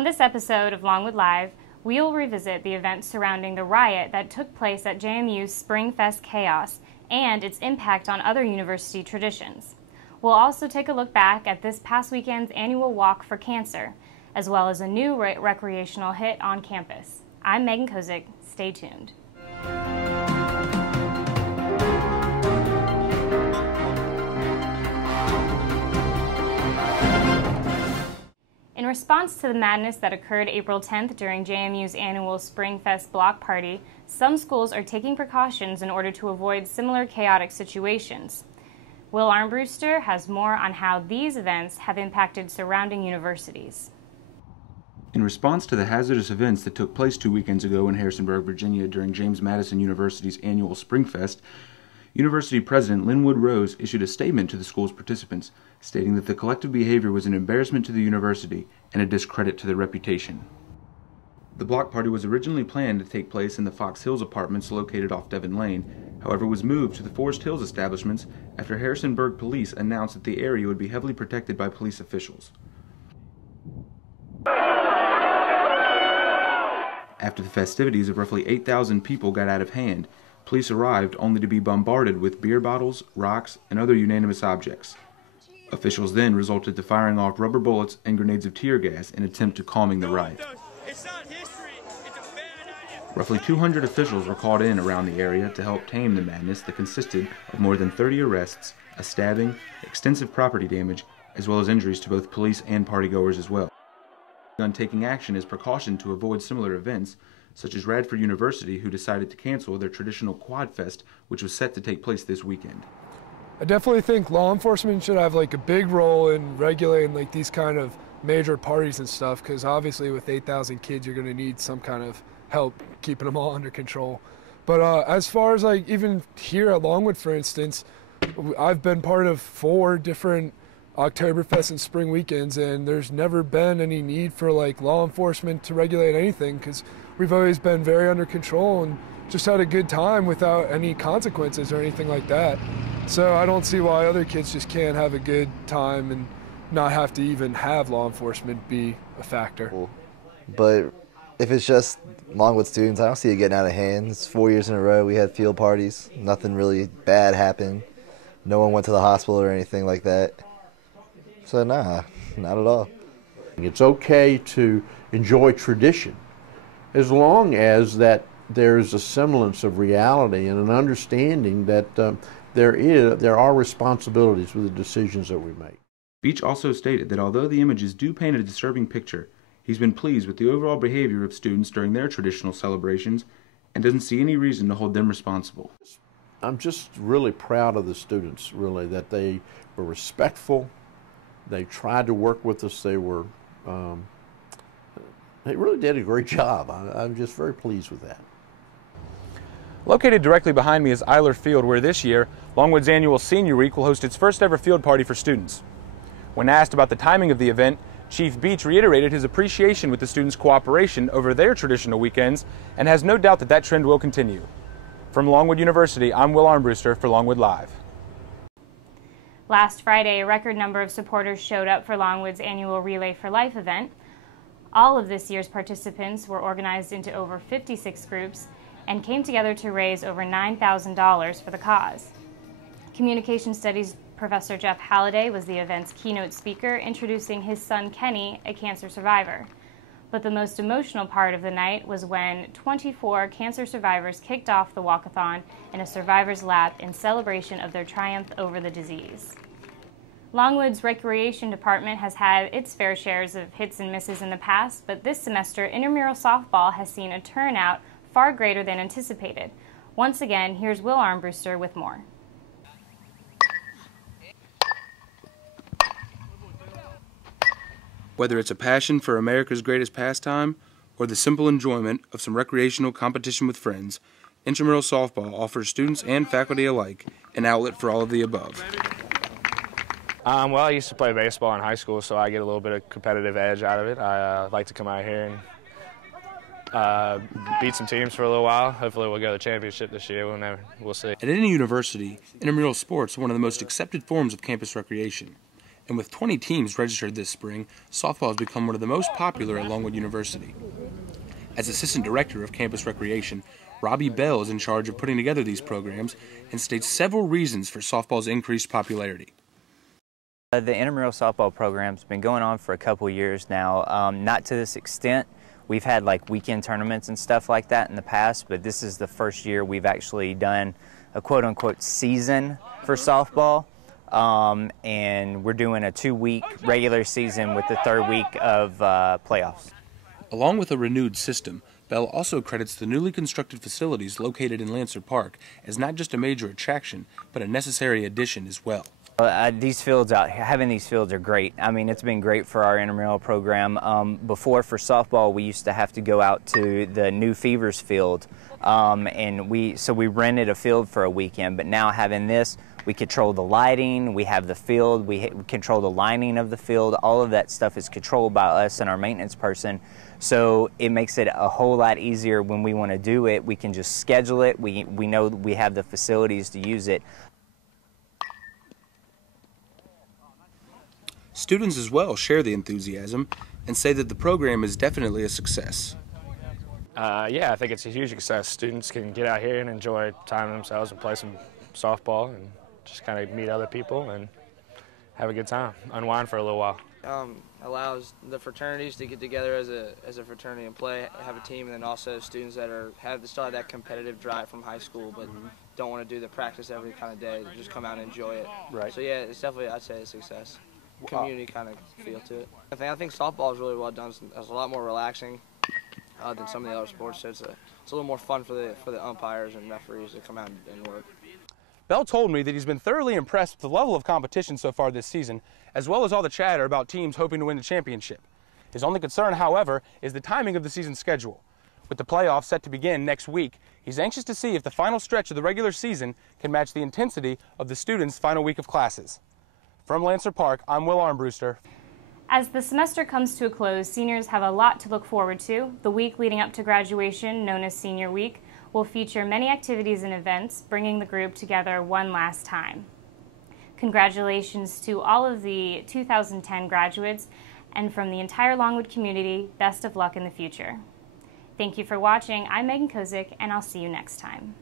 On this episode of Longwood Live, we will revisit the events surrounding the riot that took place at JMU's Spring Fest chaos and its impact on other university traditions. We'll also take a look back at this past weekend's annual Walk for Cancer, as well as a new recreational hit on campus. I'm Megan Kozik. Stay tuned. In response to the madness that occurred April 10th during JMU's annual Spring Fest block party, some schools are taking precautions in order to avoid similar chaotic situations. Will Armbruster has more on how these events have impacted surrounding universities. In response to the hazardous events that took place 2 weekends ago in Harrisonburg, Virginia during James Madison University's annual Spring Fest, University President Linwood Rose issued a statement to the school's participants, stating that the collective behavior was an embarrassment to the university and a discredit to their reputation. The block party was originally planned to take place in the Fox Hills apartments located off Devon Lane, however was moved to the Forest Hills establishments after Harrisonburg police announced that the area would be heavily protected by police officials. After the festivities of roughly 8,000 people got out of hand, police arrived only to be bombarded with beer bottles, rocks, and other unanimous objects. Officials then resorted to firing off rubber bullets and grenades of tear gas in an attempt to calming the riot. Roughly 200 officials were called in around the area to help tame the madness that consisted of more than 30 arrests, a stabbing, extensive property damage, as well as injuries to both police and partygoers as well. Taking action as precaution to avoid similar events, such as Radford University, who decided to cancel their traditional Quad Fest, which was set to take place this weekend. I definitely think law enforcement should have a big role in regulating these kind of major parties and stuff, because obviously with 8,000 kids you're going to need some kind of help keeping them all under control. But as far as even here at Longwood, for instance, I've been part of 4 different Oktoberfest and spring weekends, and there's never been any need for law enforcement to regulate anything, because we've always been very under control and just had a good time without any consequences or anything like that. So I don't see why other kids just can't have a good time and not have to even have law enforcement be a factor. But if it's just Longwood students, I don't see it getting out of hand. It's 4 years in a row we had field parties. Nothing really bad happened. No one went to the hospital or anything like that. So nah, not at all. It's okay to enjoy tradition as long as that there's a semblance of reality and an understanding that there are responsibilities with the decisions that we make. Beach also stated that although the images do paint a disturbing picture, he's been pleased with the overall behavior of students during their traditional celebrations and doesn't see any reason to hold them responsible. I'm just really proud of the students, really, that they were respectful. They tried to work with us. They really did a great job. I'm just very pleased with that. Located directly behind me is Eiler Field, where this year, Longwood's annual Senior Week will host its first ever field party for students. When asked about the timing of the event, Chief Beach reiterated his appreciation with the students' cooperation over their traditional weekends and has no doubt that that trend will continue. From Longwood University, I'm Will Armbruster for Longwood Live. Last Friday, a record number of supporters showed up for Longwood's annual Relay for Life event. All of this year's participants were organized into over 56 groups and came together to raise over $9,000 for the cause. Communication Studies Professor Jeff Halliday was the event's keynote speaker, introducing his son Kenny, a cancer survivor. But the most emotional part of the night was when 24 cancer survivors kicked off the walkathon in a survivor's lap in celebration of their triumph over the disease. Longwood's Recreation Department has had its fair shares of hits and misses in the past, but this semester, intramural softball has seen a turnout far greater than anticipated. Once again, here's Will Armbruster with more. Whether it's a passion for America's greatest pastime or the simple enjoyment of some recreational competition with friends, intramural softball offers students and faculty alike an outlet for all of the above. Well, I used to play baseball in high school, so I get a little bit of competitive edge out of it. I like to come out here and beat some teams for a little while. Hopefully we'll go to the championship this year. We'll see. At any university, intramural sports are one of the most accepted forms of campus recreation. And with 20 teams registered this spring, softball has become one of the most popular at Longwood University. As Assistant Director of Campus Recreation, Robbie Bell is in charge of putting together these programs and states several reasons for softball's increased popularity. The intramural softball program's been going on for a couple years now, not to this extent. We've had like weekend tournaments and stuff like that in the past, but this is the first year we've actually done a quote-unquote season for softball. And we're doing a 2-week regular season with the 3rd week of playoffs. Along with a renewed system, Bell also credits the newly constructed facilities located in Lancer Park as not just a major attraction, but a necessary addition as well. These fields out here, having these fields are great. I mean, it's been great for our intramural program. Before, for softball, we used to have to go out to the New Fevers field, and we rented a field for a weekend. But now having this, we control the lighting, we have the field, we control the lining of the field. All of that stuff is controlled by us and our maintenance person. So it makes it a whole lot easier when we want to do it. We can just schedule it. We know we have the facilities to use it. Students as well share the enthusiasm and say that the program is definitely a success. Yeah, I think it's a huge success. Students can get out here and enjoy time themselves and play some softball and just kind of meet other people and have a good time, unwind for a little while. Allows the fraternities to get together as a fraternity and play, have a team, and then also students that still have that competitive drive from high school, but don't want to do the practice every kind of day. Just come out and enjoy it. Right. So yeah, it's definitely, I'd say, a success. Community kind of feel to it. I think softball is really well done. It's a lot more relaxing than some of the other sports. So it's a little more fun for the umpires and referees to come out and work. Bell told me that he's been thoroughly impressed with the level of competition so far this season, as well as all the chatter about teams hoping to win the championship. His only concern, however, is the timing of the season schedule. With the playoffs set to begin next week, he's anxious to see if the final stretch of the regular season can match the intensity of the students' final week of classes. From Lancer Park, I'm Will Armbruster. As the semester comes to a close, seniors have a lot to look forward to. The week leading up to graduation, known as Senior Week, will feature many activities and events, bringing the group together one last time. Congratulations to all of the 2010 graduates, and from the entire Longwood community, best of luck in the future. Thank you for watching. I'm Megan Kozik, and I'll see you next time.